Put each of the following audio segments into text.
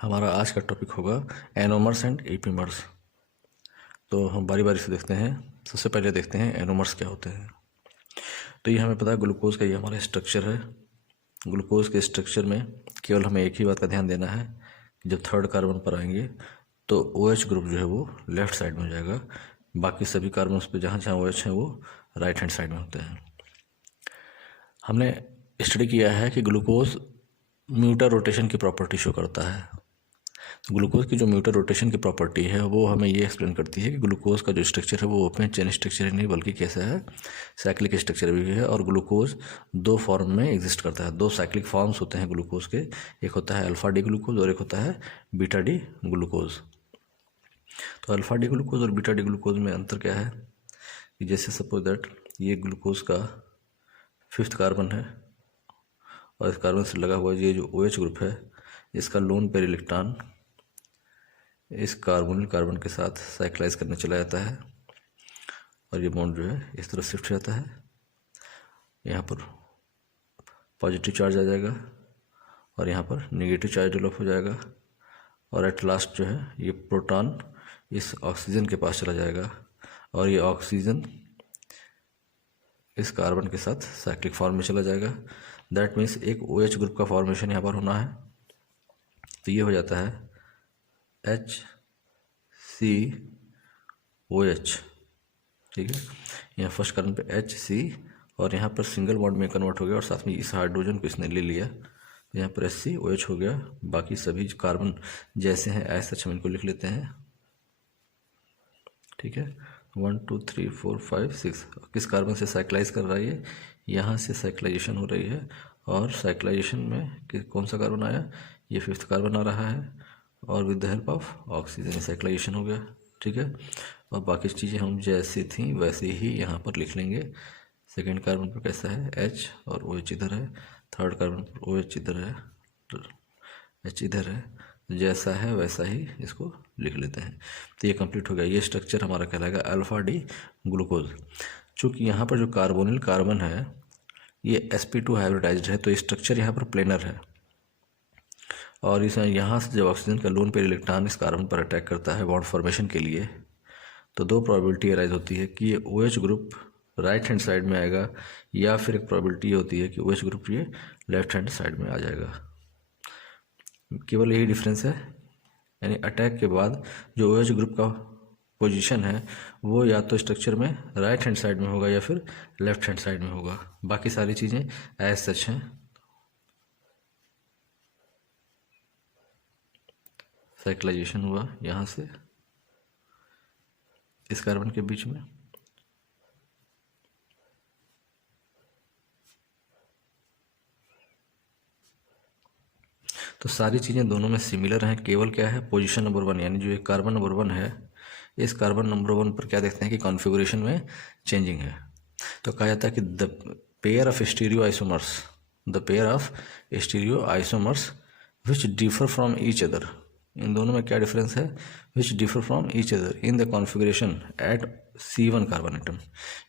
हमारा आज का टॉपिक होगा एनोमर्स एंड एपीमर्स। तो हम बारी बारी से देखते हैं। सबसे पहले देखते हैं एनोमर्स क्या होते हैं। तो ये हमें पता है ग्लूकोज का ये हमारा स्ट्रक्चर है। ग्लूकोज के स्ट्रक्चर में केवल हमें एक ही बात का ध्यान देना है कि जब थर्ड कार्बन पर आएंगे तो OH ग्रुप जो है वो लेफ्ट साइड में हो जाएगा, बाकी सभी कार्बन पे जहाँ जहाँ OH हैं वो राइट हैंड साइड में होते हैं। हमने स्टडी किया है कि ग्लूकोज म्यूटर रोटेशन की प्रॉपर्टी शो करता है। ग्लूकोज की जो म्यूटर रोटेशन की प्रॉपर्टी है वो हमें ये एक्सप्लेन करती है कि ग्लूकोज का जो स्ट्रक्चर है वो ओपन चेन स्ट्रक्चर ही नहीं बल्कि कैसा है, साइक्लिक स्ट्रक्चर भी है। और ग्लूकोज दो फॉर्म में एग्जिस्ट करता है। दो साइक्लिक फॉर्म्स होते हैं ग्लूकोज के, एक होता है अल्फा डी ग्लूकोज और एक होता है बीटा डी ग्लूकोज। तो अल्फा डी ग्लूकोज और बीटा डी ग्लूकोज में अंतर क्या है कि जैसे सपोज दैट ये ग्लूकोज का 5th कार्बन है और इस कार्बन से लगा हुआ ये जो OH ग्रुप है इसका लोन पेयर इलेक्ट्रॉन इस कार्बोनिल कार्बन के साथ साइक्लाइज करने चला जाता है और ये बॉन्ड जो है इस तरफ शिफ्ट हो जाता है। यहाँ पर पॉजिटिव चार्ज आ जाएगा और यहाँ पर नेगेटिव चार्ज डेवलप हो जाएगा और एट लास्ट जो है ये प्रोटॉन इस ऑक्सीजन के पास चला जाएगा और ये ऑक्सीजन इस कार्बन के साथ साइक्लिक फॉर्म में चला जाएगा। दैट मीन्स एक OH ग्रुप का फॉर्मेशन यहाँ पर होना है। तो ये हो जाता है HCOH, ठीक है। यहाँ फर्स्ट कार्बन पे HC और यहाँ पर सिंगल बॉन्ड में कन्वर्ट हो गया और साथ में इस हाइड्रोजन को इसने ले लिया, यहाँ पर HCOH हो गया। बाकी सभी कार्बन जैसे हैं ऐसे हम इनको लिख लेते हैं, ठीक है। 1 2 3 4 5 6 किस कार्बन से साइक्लाइज कर रहा है ये, यहाँ से साइक्लाइजेशन हो रही है और साइक्लाइजेशन में कौन सा कार्बन आया, ये 5th कार्बन आ रहा है और with the help of oxygen cyclisation हो गया, ठीक है। और बाकी चीज़ें हम जैसी थी वैसे ही यहाँ पर लिख लेंगे। सेकेंड कार्बन पर कैसा है H और OH इधर है, थर्ड कार्बन पर OH इधर है, H इधर है, जैसा है वैसा ही इसको लिख लेते हैं। तो ये कंप्लीट हो गया। ये स्ट्रक्चर हमारा कहलाएगा अल्फा डी ग्लूकोज। चूँकि यहाँ पर जो कार्बोनिल कार्बन है ये sp2 हाइब्रिडाइज्ड है तो स्ट्रक्चर यहाँ पर प्लेनर है और इस यहाँ से जब ऑक्सीजन का लोन पेयर इलेक्ट्रॉन इस कार्बन पर अटैक करता है बॉन्ड फॉर्मेशन के लिए, तो दो प्रोबेबिलिटी अराइज होती है कि ये OH group right hand side में आएगा या फिर एक प्रोबेबिलिटी होती है कि OH ग्रुप ये लेफ्ट हैंड साइड में आ जाएगा। केवल यही डिफरेंस है, यानी अटैक के बाद जो OH ग्रुप का पोजीशन है वो या तो स्ट्रक्चर में राइट हैंड साइड में होगा या फिर लेफ्ट हैंड साइड में होगा। बाकी सारी चीज़ें एज सच हैं। साइक्लाइजेशन हुआ यहाँ से इस कार्बन के बीच में, तो सारी चीज़ें दोनों में सिमिलर हैं। केवल क्या है, पोजीशन नंबर 1 यानी जो एक कार्बन नंबर 1 है इस कार्बन नंबर 1 पर क्या देखते हैं कि कॉन्फ़िगरेशन में चेंजिंग है। तो कहा जाता है कि the pair of stereo isomers which differ from each other, इन दोनों में क्या डिफरेंस है, which differ from each other in the configuration at C1 carbon atom,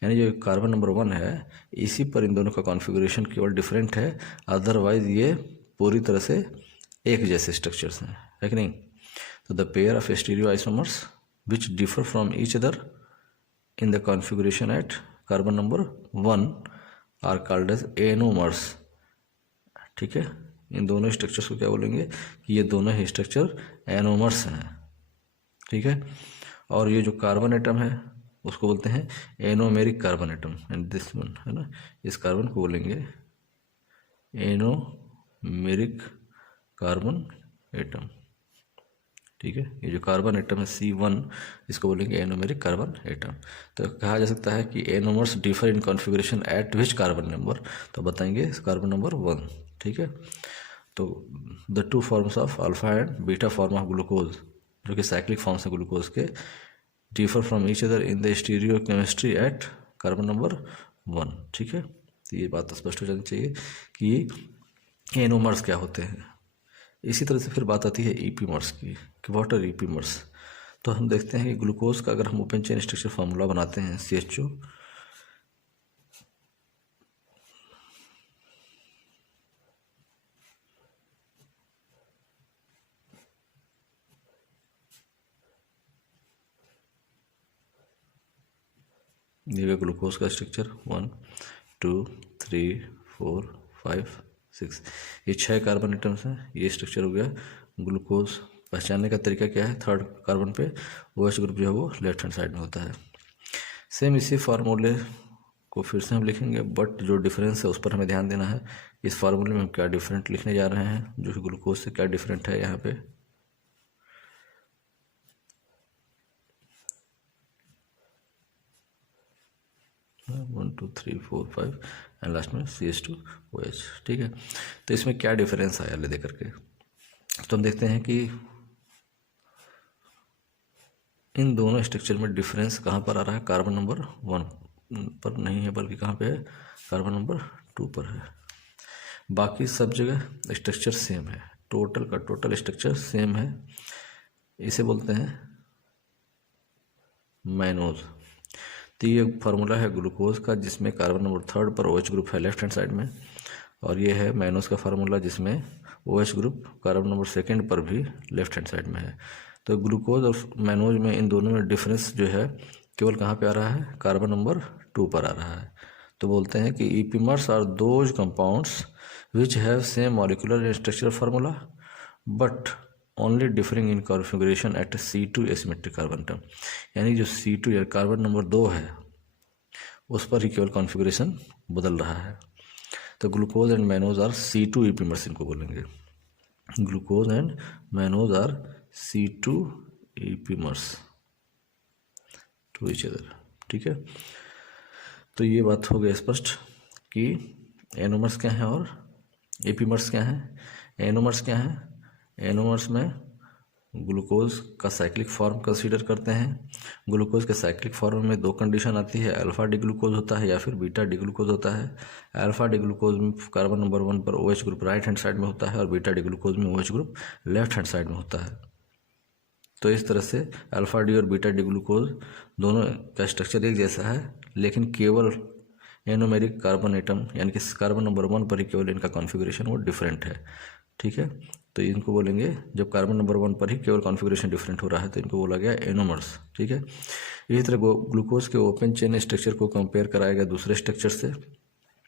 यानी जो कार्बन नंबर 1 है इसी पर इन दोनों का कॉन्फ़िगरेशन केवल डिफरेंट है, अदरवाइज ये पूरी तरह से एक जैसे स्ट्रक्चर्स हैं, है कि नहीं। तो the pair of stereo isomers which differ from each other in the configuration at carbon number 1 are called as anomers, ठीक है। इन दोनों स्ट्रक्चर्स को क्या बोलेंगे कि ये दोनों ही स्ट्रक्चर एनोमर्स हैं, ठीक है। और ये जो कार्बन एटम है उसको बोलते हैं anomeric carbon atom, and this one है ना, इस कार्बन को बोलेंगे एनोमेरिक कार्बन एटम, ठीक है। ये जो कार्बन एटम है C1 इसको बोलेंगे एनोमेरिक कार्बन एटम। तो कहा जा सकता है कि anomers differ in configuration at which carbon number, तो बताएंगे कार्बन नंबर 1, ठीक है। तो the two forms of alpha and beta form of glucose, जो कि साइक्लिक फॉर्म्स है ग्लूकोज के, differ from each other in the stereochemistry at carbon number 1, ठीक है। तो ये बात स्पष्ट हो जानी चाहिए कि एनोमर्स क्या होते हैं। इसी तरह से फिर बात आती है ईपीमर्स की कि व्हाट आर ईपीमर्स। तो हम देखते हैं कि ग्लूकोज का अगर हम ओपन चेन स्ट्रक्चर फार्मूला बनाते हैं CHO, ये ग्लूकोज का स्ट्रक्चर 1 2 3 4 5 6, ये 6 कार्बन एटम्स हैं। ये स्ट्रक्चर हो गया ग्लूकोज। पहचानने का तरीका क्या है, थर्ड कार्बन पे OH ग्रुप जो है वो लेफ्ट हैंड साइड में होता है। सेम इसी फार्मूले को फिर से हम लिखेंगे, बट जो डिफरेंस है उस पर हमें ध्यान देना है। इस फार्मूले में हम क्या डिफरेंट लिखने जा रहे हैं, जो कि ग्लूकोज से क्या डिफरेंट है यहाँ पे। One two three four five and last में CH2OH। ठीक है, तो इसमें क्या डिफरेंस आया ले दे करके, तो हम देखते हैं कि इन दोनों स्ट्रक्चर में डिफरेंस कहाँ पर आ रहा है, कार्बन नंबर 1 पर नहीं है, बल्कि कहाँ पे है, कार्बन नंबर 2 पर है। बाकी सब जगह स्ट्रक्चर सेम है, टोटल का टोटल स्ट्रक्चर सेम है। इसे बोलते हैं मैनोज। तो ये फार्मूला है ग्लूकोज का, जिसमें कार्बन नंबर 3 पर OH ग्रुप है लेफ्ट हैंड साइड में, और ये है मैनोज का फार्मूला जिसमें OH ग्रुप कार्बन नंबर 2 पर भी लेफ्ट हैंड साइड में है। तो ग्लूकोज और मैनोज में इन दोनों में डिफरेंस जो है केवल कहाँ पे आ रहा है, कार्बन नंबर 2 पर आ रहा है। तो बोलते हैं कि epimers are those compounds which have same molecular and structural formula but only differing in configuration at C2 asymmetric carbon atom. यानी जो C2 या कार्बन नंबर 2 है उस पर ही केवल कॉन्फ़िगरेशन बदल रहा है। तो glucose and mannose are C2 epimers इनको बोलेंगे। Glucose and mannose are C2 epimers to each other. ठीक है, तो ये बात हो गई स्पष्ट कि एनोमर्स क्या हैं और ईपीमर्स क्या हैं। एनोमर्स क्या हैं, एनोमर्स में ग्लूकोज का साइक्लिक फॉर्म कंसीडर करते हैं। ग्लूकोज के साइक्लिक फॉर्म में 2 कंडीशन आती है, अल्फा डी ग्लूकोज होता है या फिर बीटा डी ग्लूकोज होता है। अल्फा डी ग्लूकोज में कार्बन नंबर 1 पर OH group right hand side में होता है और बीटा डी ग्लूकोज में OH group left hand side में होता है। तो इस तरह से अल्फा डी और बीटा डी ग्लूकोज दोनों का स्ट्रक्चर एक जैसा है, लेकिन केवल एनोमेरिक कार्बन एटम यानी कि कार्बन नंबर 1 पर ही केवल इनका कॉन्फ़िगरेशन वो डिफरेंट है। ठीक है, तो इनको बोलेंगे, जब कार्बन नंबर 1 पर ही केवल कॉन्फ़िगरेशन डिफरेंट हो रहा है तो इनको बोला गया एनोमर्स। ठीक है, इसी तरह ग्लूकोज के ओपन चेन स्ट्रक्चर को कंपेयर कराया गया दूसरे स्ट्रक्चर से,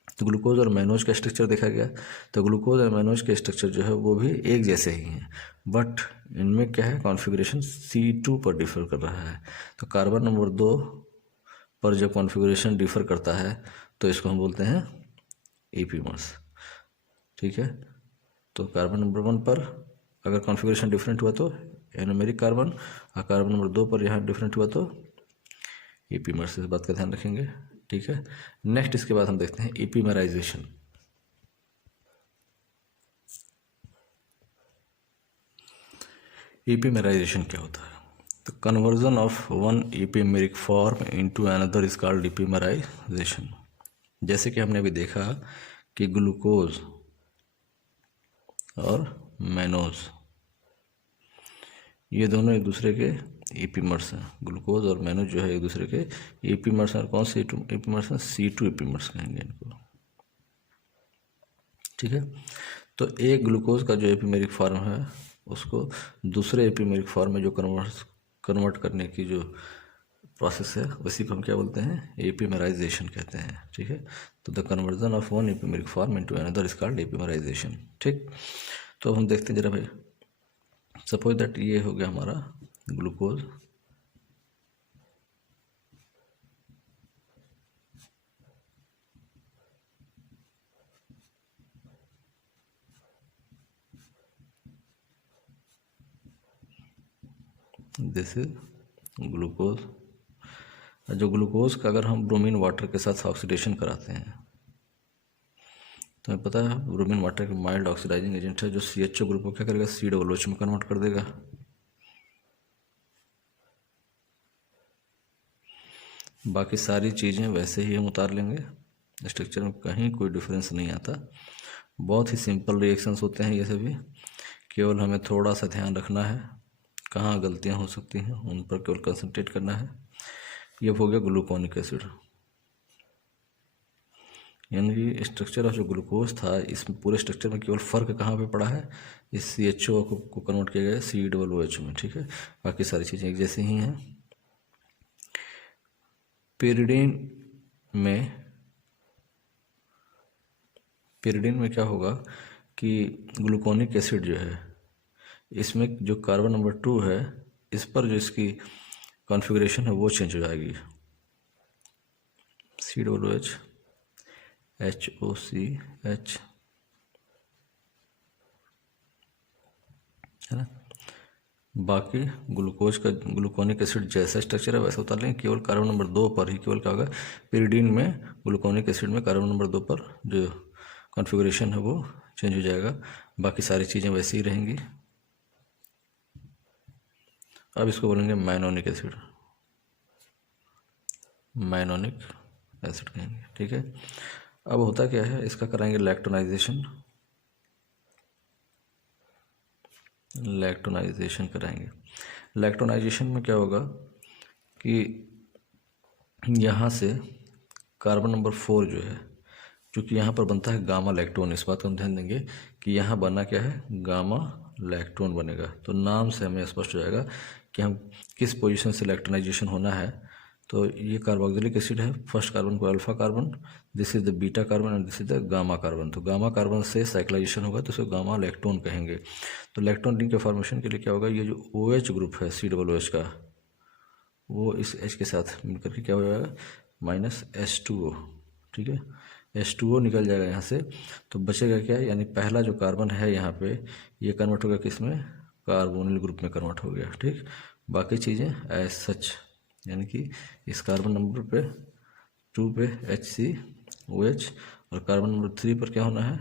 तो ग्लूकोज और मैनोज का स्ट्रक्चर देखा गया। तो ग्लूकोज और मैनोज के स्ट्रक्चर जो है वो भी एक जैसे ही हैं, बट इनमें क्या है, कॉन्फ़िगरेशन C2 पर डिफर कर रहा है। तो कार्बन नंबर 2 पर जब कॉन्फ़िगरेशन डिफर करता है तो इसको हम बोलते हैं ईपीमर्स। ठीक है, तो कार्बन नंबर 1 पर अगर कॉन्फ़िगरेशन डिफरेंट हुआ तो एनोमेरिक कार्बन, और कार्बन नंबर 2 पर यहाँ डिफरेंट हुआ तो ईपीमर्स। इस बात का ध्यान रखेंगे। ठीक है, नेक्स्ट इसके बाद हम देखते हैं ईपीमराइजेशन। ईपीमराइजेशन क्या होता है, तो conversion of one epimeric form into another is called epimerization. जैसे कि हमने अभी देखा कि ग्लूकोज और मैनोज ये दोनों एक दूसरे के ईपीमर्स हैं। ग्लूकोज और मैनोज जो है एक दूसरे के ईपीमर्स हैं। कौन से ईपीमर्स हैं, C2 ईपीमर्स कहेंगे इनको। ठीक है, तो एक ग्लूकोज का जो ईपीमेरिक फॉर्म है उसको दूसरे ईपीमेरिक फॉर्म में जो कन्वर्ट करने की जो प्रोसेस है उसी को हम क्या बोलते हैं, ईपीमराइजेशन कहते हैं। ठीक है, तो the conversion of one epimeric form into another is called epimerization. ठीक, तो हम देखते हैं जरा भाई, सपोज दैट ये हो गया हमारा ग्लूकोज, दिस इज ग्लूकोज। जो ग्लूकोज का अगर हम ब्रोमीन वाटर के साथ ऑक्सीडेशन कराते हैं तो हमें पता है ब्रोमीन वाटर के माइल्ड ऑक्सीडाइजिंग एजेंट है, जो CHO ग्रुप को क्या करेगा, COOH में कन्वर्ट कर देगा। बाकी सारी चीज़ें वैसे ही हम उतार लेंगे, स्ट्रक्चर में कहीं कोई डिफरेंस नहीं आता। बहुत ही सिंपल रिएक्शंस होते हैं ये सभी, केवल हमें थोड़ा सा ध्यान रखना है कहाँ गलतियाँ हो सकती हैं उन पर केवल कंसंट्रेट करना है। ये हो गया ग्लूकोनिक एसिड, यानी कि स्ट्रक्चर ऑफ जो ग्लूकोज था इस पूरे स्ट्रक्चर में केवल फ़र्क कहाँ पे पड़ा है, इस CHO को कन्वर्ट किया गया COOH में। ठीक है, बाकी सारी चीज़ें एक जैसी ही हैं। pyridine में क्या होगा कि ग्लूकोनिक एसिड जो है, इसमें जो कार्बन नंबर 2 है, इस पर जो इसकी कॉन्फ़िगरेशन है वो चेंज हो जाएगी। COOH HOCH, है ना। बाकी ग्लूकोज का ग्लूकोनिक एसिड जैसा स्ट्रक्चर है वैसा उतार लेंगे, केवल कार्बन नंबर 2 पर ही केवल क्या होगा, pyridine में ग्लूकोनिक एसिड में कार्बन नंबर 2 पर जो कॉन्फ़िगरेशन है वो चेंज हो जाएगा, बाकी सारी चीज़ें वैसी ही रहेंगी। अब इसको बोलेंगे माइनोनिक एसिड, माइनोनिक एसिड कहेंगे, ठीक है। अब होता क्या है, इसका कराएंगे लैक्टोनाइजेशन कराएंगे। लैक्टोनाइजेशन में क्या होगा कि यहाँ से कार्बन नंबर 4 जो है, क्योंकि यहाँ पर बनता है गामा लैक्टोन, इस बात का हम ध्यान देंगे कि यहाँ बना क्या है, गामा लैक्टोन बनेगा। तो नाम से हमें स्पष्ट हो जाएगा कि हम किस पोजीशन से लैक्टोनाइजेशन होना है। तो ये कार्बोक्सिलिक एसिड है, फर्स्ट कार्बन को alpha carbon, this is the beta carbon and this is the gamma carbon. तो गामा कार्बन से साइक्लाइजेशन होगा तो इसको गामा लैक्टोन कहेंगे। तो लैक्टोन रिंग के फॉर्मेशन के लिए क्या होगा, ये जो OH ग्रुप है COOH का, वो इस H के साथ मिलकर के क्या हो जाएगा, -H2O, ठीक है। H2O निकल जाएगा यहाँ से, तो बचेगा क्या, यानी पहला जो कार्बन है यहाँ पे, ये कन्वर्ट होगा किस में, कार्बोनिल ग्रुप में कन्वर्ट हो गया, ठीक। बाकी चीज़ें एज सच, यानी कि इस कार्बन नंबर पे 2 पे HCOH और कार्बन नंबर 3 पर क्या होना है,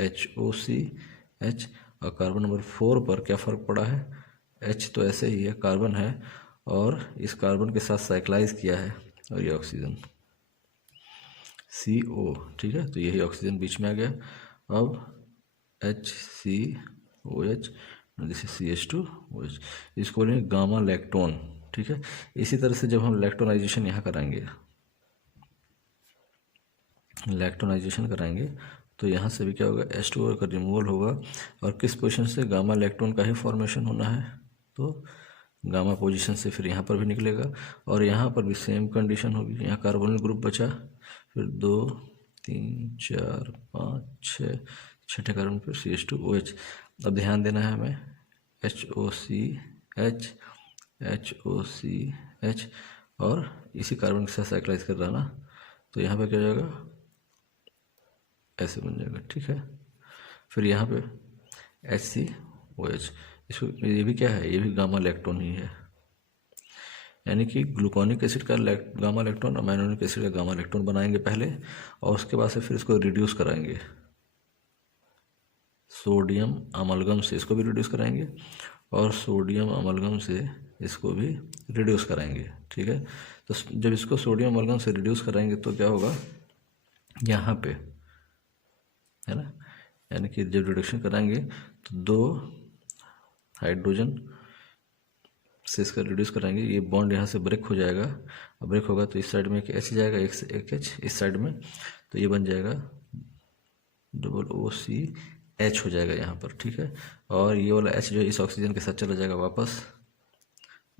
HOCH, और कार्बन नंबर 4 पर क्या फ़र्क पड़ा है, H तो ऐसे ही है, कार्बन है, और इस कार्बन के साथ साइक्लाइज किया है, और ये ऑक्सीजन CO, ठीक है। तो यही ऑक्सीजन बीच में आ गया। अब HCOH, दिस इज CH2OH, इसको बोलेंगे गामा लैक्टोन, ठीक है। इसी तरह से जब हम लैक्टोनाइजेशन यहाँ कराएंगे तो यहाँ से भी क्या होगा, H2O का रिमूवल होगा, और किस पोजीशन से, गामा लैक्टोन का ही फॉर्मेशन होना है, तो गामा पोजीशन से फिर यहाँ पर भी निकलेगा, और यहाँ पर भी सेम कंडीशन होगी। यहाँ कार्बोनिल ग्रुप बचा, फिर 2 3 4 5 6, छठे कार्बन पर CH2OH। अब ध्यान देना है हमें, HOCH और इसी कार्बन के साथ साइक्लाइज कर रहा ना, तो यहाँ पे क्या हो जाएगा, ऐसे बन जाएगा, ठीक है। फिर यहाँ पे HCOH, इसको ये भी क्या है, ये भी गामा लैक्टोन ही है, यानी कि ग्लूकोनिक एसिड का गामा लैक्टोन और माइनोनिक एसिड का गामा लैक्टोन बनाएंगे पहले, और उसके बाद से फिर इसको रिड्यूस कराएंगे, सोडियम अमलगम से इसको भी रिड्यूस कराएंगे, और सोडियम अमलगम से इसको भी रिड्यूस कराएंगे, ठीक है। तो जब इसको सोडियम अमलगम से रिड्यूस कराएंगे तो क्या होगा, यहाँ पे, है ना, यानी कि जब रिडक्शन कराएंगे तो 2 हाइड्रोजन से इसका रिड्यूस कराएंगे, ये बॉन्ड यहाँ से ब्रेक हो जाएगा, अब ब्रेक होगा तो इस साइड में एक H जाएगा, एक H इस साइड में, तो ये बन जाएगा OOCH हो जाएगा यहाँ पर, ठीक है। और ये वाला H जो है इस ऑक्सीजन के साथ चला जाएगा वापस,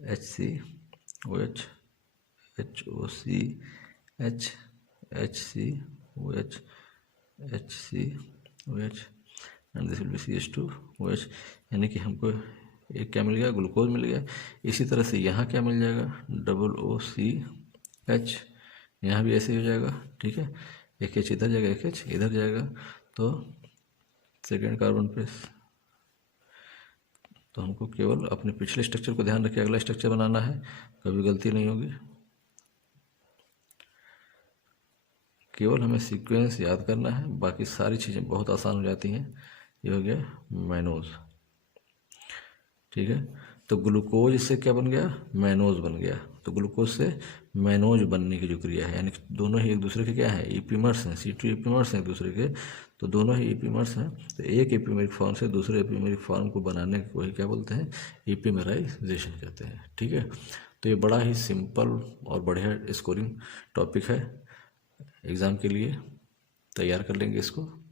HCOH HOCH HCOH HCOH and this will be CH2OH, यानी कि हमको एक क्या मिल गया, ग्लूकोज मिल गया। इसी तरह से यहाँ क्या मिल जाएगा, OOCH, यहाँ भी ऐसे ही हो जाएगा, ठीक है। एक H इधर जाएगा, एक H इधर जाएगा, तो सेकेंड कार्बन पे तो हमको केवल अपने पिछले स्ट्रक्चर को ध्यान रखिए, अगला स्ट्रक्चर बनाना है, कभी गलती नहीं होगी। केवल हमें सीक्वेंस याद करना है, बाकी सारी चीज़ें बहुत आसान हो जाती हैं। ये हो गया मैनोज, ठीक है। तो ग्लूकोज इससे क्या बन गया, मैनोज बन गया। तो ग्लूकोज से मैनोज बनने की जो क्रिया है, यानी दोनों ही एक दूसरे के क्या है, इपीमर्स हैं, C2 इपीमर्स हैं एक दूसरे के, तो दोनों ही इपीमर्स हैं। तो एक इपीमेरिक फॉर्म से दूसरे इपीमेरिक फॉर्म को बनाने को ही क्या बोलते हैं, इपीमेराइजेशन कहते हैं, ठीक है। तो ये बड़ा ही सिंपल और बढ़िया स्कोरिंग टॉपिक है, एग्ज़ाम के लिए तैयार कर लेंगे इसको।